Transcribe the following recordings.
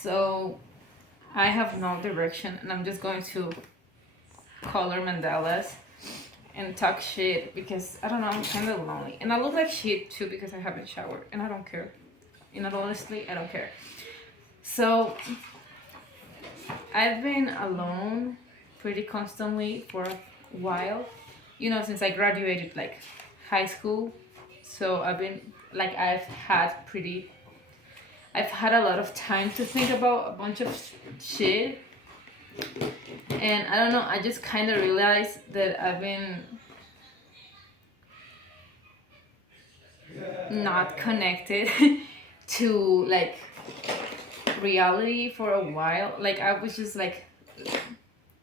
So I have no direction, and I'm just going to color mandalas and talk shit because I don't know, I'm kind of lonely. And I look like shit too because I haven't showered, and I don't care. And honestly, I don't care. So I've been alone pretty constantly for a while, since I graduated like high school. So I've had a lot of time to think about a bunch of shit. And I don't know, I just kind of realized that I've been not connected to like reality for a while. Like I was just like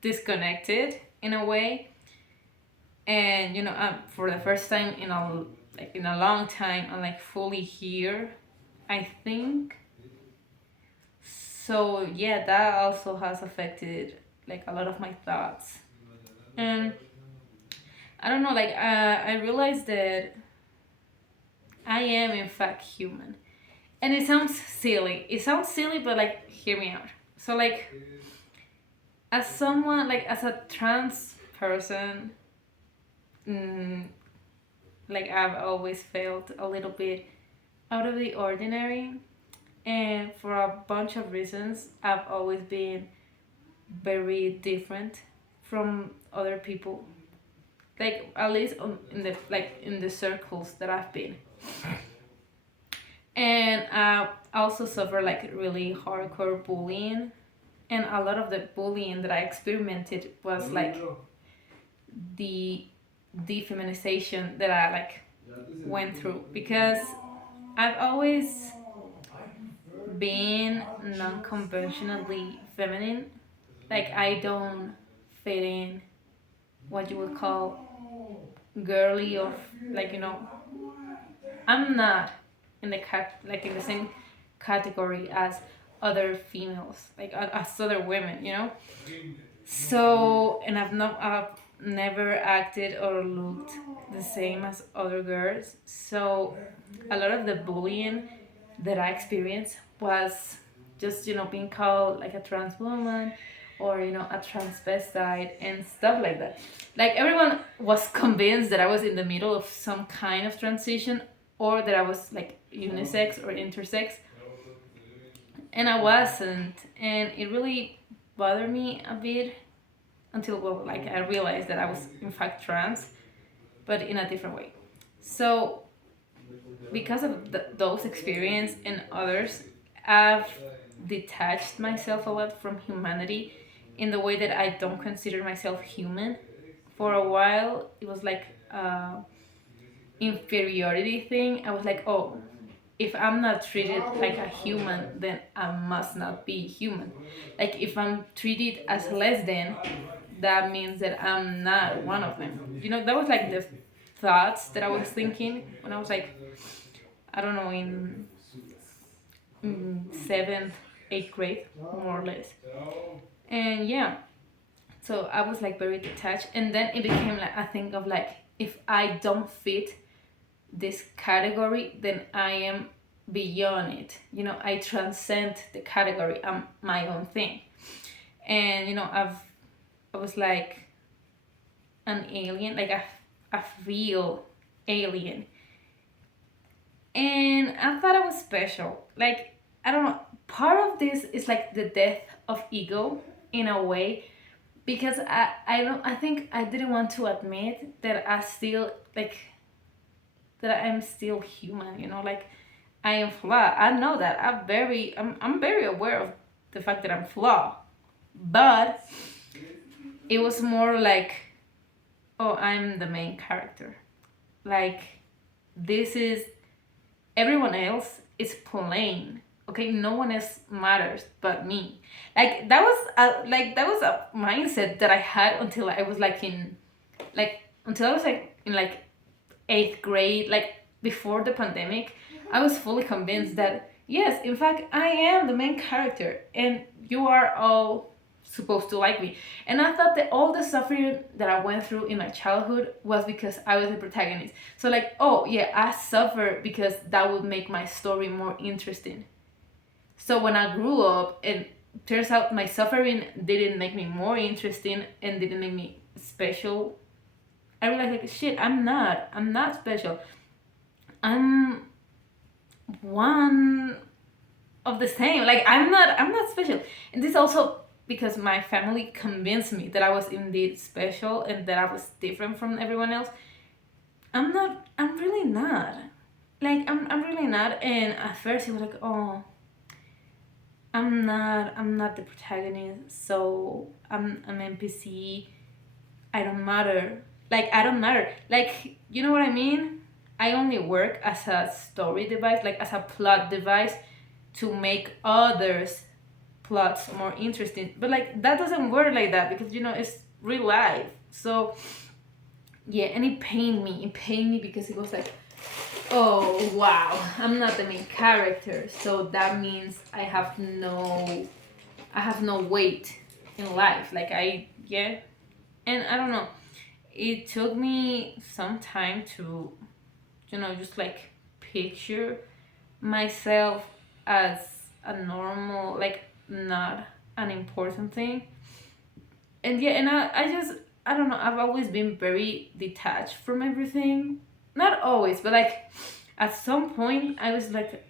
disconnected in a way. And for the first time in a long time, I'm like fully here, I think. So yeah, that also has affected like a lot of my thoughts. And I don't know, like I realized that I am in fact human. And it sounds silly. It sounds silly, but like hear me out. So like as someone like as a trans person, mm, like I've always felt a little bit out of the ordinary, and for a bunch of reasons I've always been very different from other people, like at least in the circles that I've been. And I also suffer like really hardcore bullying, and a lot of the bullying that I experimented was like the defeminization that I like went through, because I've always been non-conventionally feminine. Like I don't fit in what you would call girly, or like I'm not in the like in the same category as other females, like as other women. So, and I've never acted or looked the same as other girls. So a lot of the bullying that I experienced was just being called like a trans woman, or a transvestite and stuff like that. Like everyone was convinced that I was in the middle of some kind of transition, or that I was like unisex or intersex, and I wasn't. And it really bothered me a bit until, well, like I realized that I was in fact trans, but in a different way. So because of those experience and others, I've detached myself a lot from humanity in the way that I don't consider myself human. For a while, it was like inferiority thing. I was like, oh, if I'm not treated like a human, then I must not be human. Like if I'm treated as less than, that means that I'm not one of them. That was like the thoughts that I was thinking when I was like, I don't know, in seventh, eighth grade, more or less. And yeah, so I was like very detached, and then it became like a thing of like, if I don't fit this category, then I am beyond it. I transcend the category. I'm my own thing. And I was like an alien, like a real alien. And I thought I was special. Like, I don't know. Part of this is like the death of ego in a way, because I think I didn't want to admit that I still like that I am still human. Like I am flawed. I know that. I'm very aware of the fact that I'm flawed. But it was more like, oh, I'm the main character. Like this is everyone else is plain. Okay, no one else matters but me. Like that was a mindset that I had until I was like until I was like in like eighth grade, like before the pandemic. I was fully convinced that yes, in fact, I am the main character, and you are all supposed to like me. And I thought that all the suffering that I went through in my childhood was because I was the protagonist. So like, oh yeah, I suffer because that would make my story more interesting. So when I grew up, and turns out my suffering didn't make me more interesting and didn't make me special, I realized like shit, I'm not special. I'm one of the same. Like I'm not special. And this also because my family convinced me that I was indeed special and that I was different from everyone else. I'm not. I'm really not. Like I'm really not. And at first it was like, oh, I'm not the protagonist. So I'm NPC. I don't matter. Like I don't matter. Like you know what I mean? I only work as a story device, like as a plot device to make others plots more interesting. But like that doesn't work like that because it's real life. So yeah, and it pained me. It pained me because it was like, oh wow, I'm not the main character. So that means I have no weight in life. Like I yeah, and I don't know. It took me some time to just like picture myself as a normal, like not an important thing. And yeah, and I just, I don't know, I've always been very detached from everything. Not always, but like at some point I was like,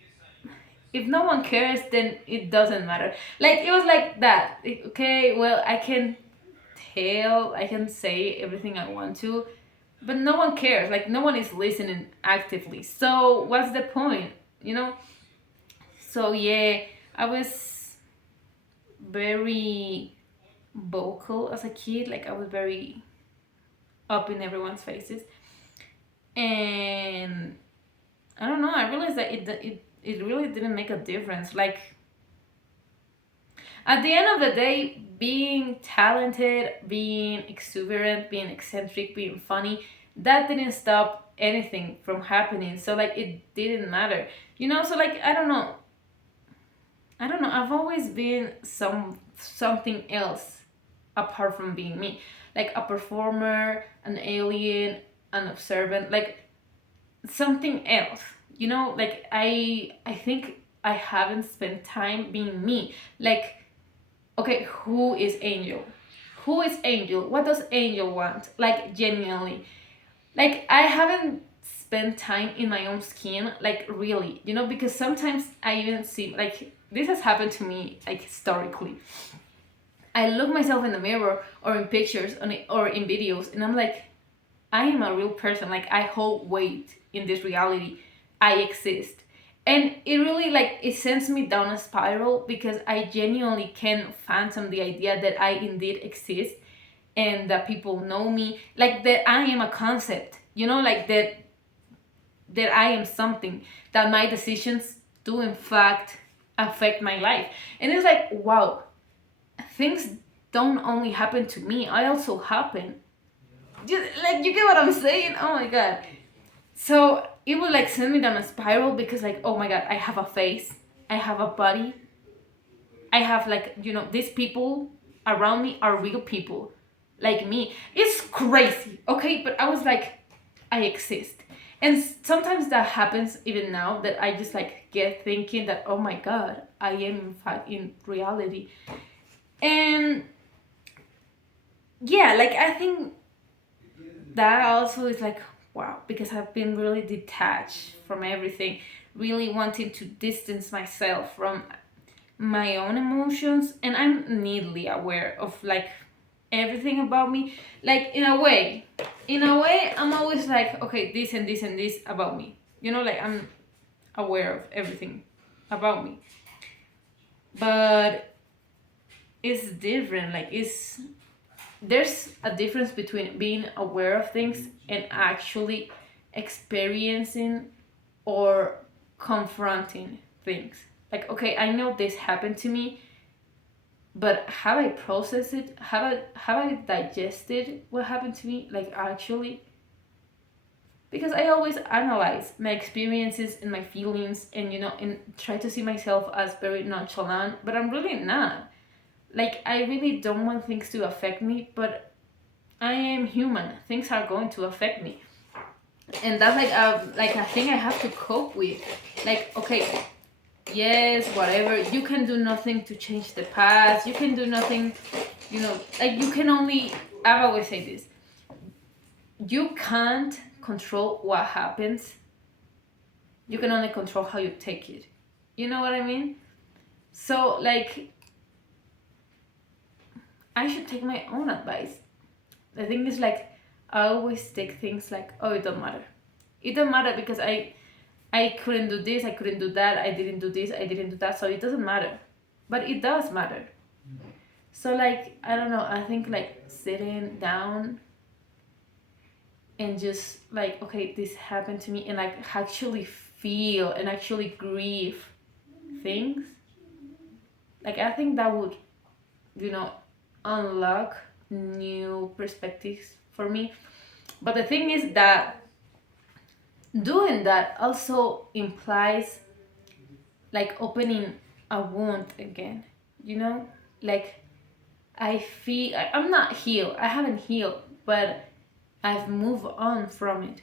if no one cares, then it doesn't matter. Like it was like that. Like, okay, well, I can say everything I want to, but no one cares. Like no one is listening actively. So what's the point? You know? So yeah, I was very vocal as a kid. Like I was very up in everyone's faces, and I don't know. I realized that it really didn't make a difference. Like at the end of the day, being talented, being exuberant, being eccentric, being funny, that didn't stop anything from happening. So like it didn't matter. So like I don't know. I don't know. I've always been something else apart from being me. Like a performer, an alien, an observant, like something else. Like I think I haven't spent time being me. Like okay, who is Angel? Who is Angel? What does Angel want? Like genuinely. Like I haven't spent time in my own skin, like really, because sometimes I even see like this has happened to me like historically. I look myself in the mirror or in pictures or in videos and I'm like, I am a real person. Like I hold weight in this reality. I exist. And it really like it sends me down a spiral because I genuinely can fathom the idea that I indeed exist and that people know me. Like that I am a concept. Like that I am something, that my decisions do in fact affect my life. And it's like, wow, things don't only happen to me, I also happen. Like you get what I'm saying? Oh my god. So it would like send me down a spiral because like, oh my god, I have a face, I have a body, I have like, these people around me are real people like me. It's crazy, okay? But I was like, I exist. And sometimes that happens even now that I just like get thinking that, oh my god, I am in fact in reality. And yeah, like I think that also is like, wow, because I've been really detached from everything, really wanting to distance myself from my own emotions, and I'm neatly aware of like everything about me. Like in a way I'm always like, okay, this and this and this about me, like I'm aware of everything about me. But it's different. Like there's a difference between being aware of things and actually experiencing or confronting things. Like okay, I know this happened to me, but have I processed it? Have I digested what happened to me? Like actually, because I always analyze my experiences and my feelings, and and try to see myself as very nonchalant, but I'm really not. Like I really don't want things to affect me, but I am human. Things are going to affect me, and that's like a thing I have to cope with. Like okay, yes, whatever. You can do nothing to change the past. You can do nothing, like you can only, I've always say this, you can't control what happens. You can only control how you take it. You know what I mean? So, like, I should take my own advice. The thing is, like, I always take things like, oh, it don't matter. It don't matter because I couldn't do this, I couldn't do that, I didn't do this, I didn't do that, so it doesn't matter. But it does matter. So, like, I don't know, I think, like, sitting down and just, like, okay, this happened to me, and, like, actually feel and actually grieve things, like, I think that would, you know, unlock new perspectives for me. But the thing is that doing that also implies like opening a wound again, you know? Like I'm not healed. I haven't healed, but I've moved on from it.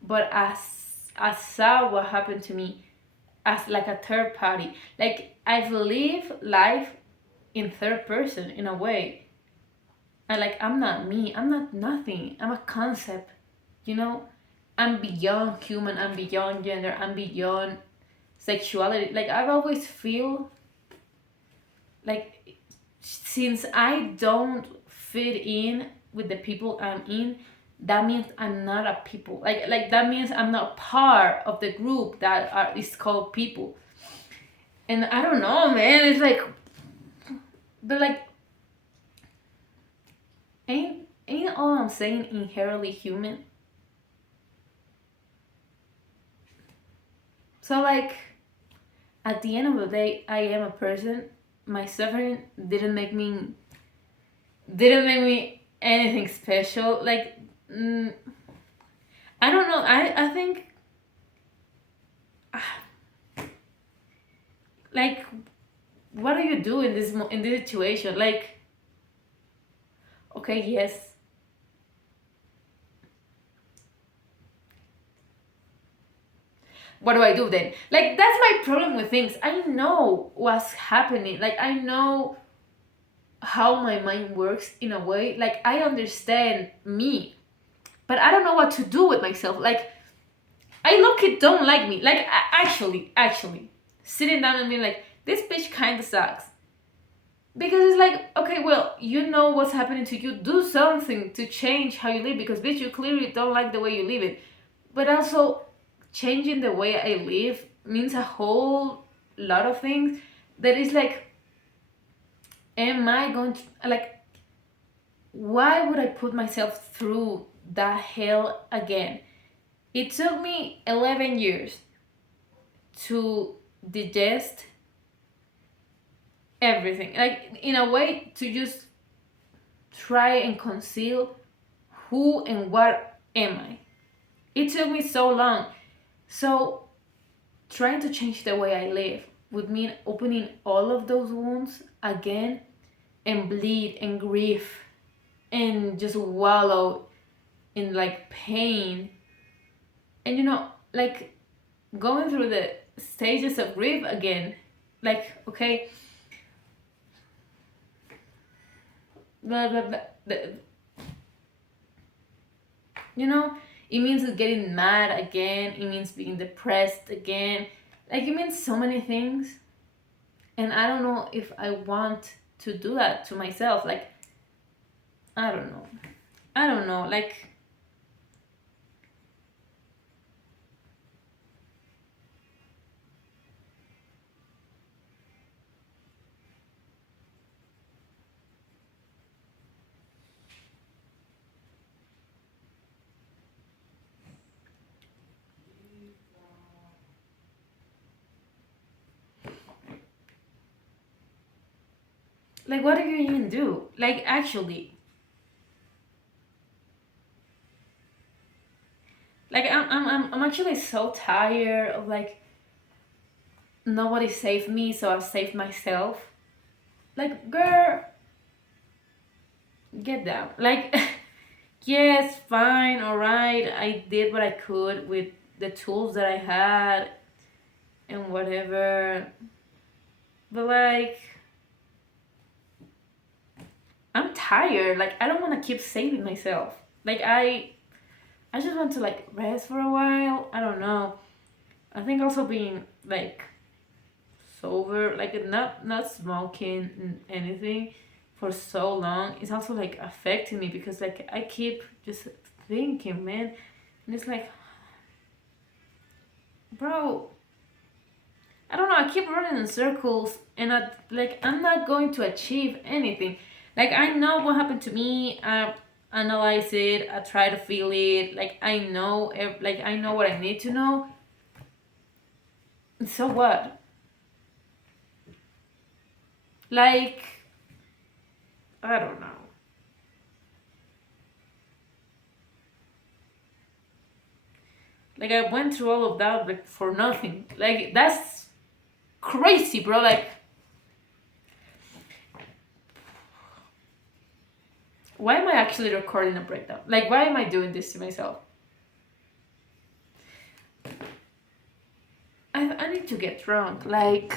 But I saw what happened to me as like a third party. Like I've lived life in third person in a way. And like I'm not me. I'm not nothing. I'm a concept. You know? I'm beyond human, I'm beyond gender, I'm beyond sexuality. Like I've always feel like since I don't fit in with the people I'm in, that means I'm not a people. Like that means I'm not part of the group that is called people. And I don't know, man. It's like, but like, ain't all I'm saying inherently human? So like, at the end of the day, I am a person. My suffering didn't make me anything special. Like, I don't know. I think like, what do you do in this situation? Like, okay, yes. What do I do then? Like, that's my problem with things. I know what's happening. Like, I know how my mind works in a way. Like, I understand me, but I don't know what to do with myself. Like, I look it don't like me. Like actually, sitting down and being like, this bitch kind of sucks. Because it's like, okay, well, you know what's happening to you. Do something to change how you live. Because bitch, you clearly don't like the way you live it. But also, changing the way I live means a whole lot of things. That is like, am I going to like? Why would I put myself through that hell again? It took me 11 years to digest everything. Like, in a way, to just try and conceal who and what am I. It took me so long. So, trying to change the way I live would mean opening all of those wounds again and bleed and grief and just wallow in like pain. And like going through the stages of grief again. Like, okay, the it means getting mad again, it means being depressed again, like it means so many things. And I don't know if I want to do that to myself. Like, I don't know, like, what do you even do, like, actually? Like, I'm actually so tired of like nobody saved me, so I've saved myself. Like, girl, get down. Like, yes, fine, all right. I did what I could with the tools that I had. and whatever. But like, I'm tired. Like, I don't want to keep saving myself. Like, I just want to like rest for a while. I don't know. I think also being like sober, like not smoking anything for so long is also like affecting me because like I keep just thinking, man, and it's like, bro, I don't know. I keep running in circles, and I'm not going to achieve anything. Like I know what happened to me. I analyze it. I try to feel it. Like I know, like I know what I need to know. So what? Like I don't know. Like I went through all of that like for nothing. Like that's crazy, bro. Like why am I actually recording a breakdown? Like why am I doing this to myself? I need to get drunk. Like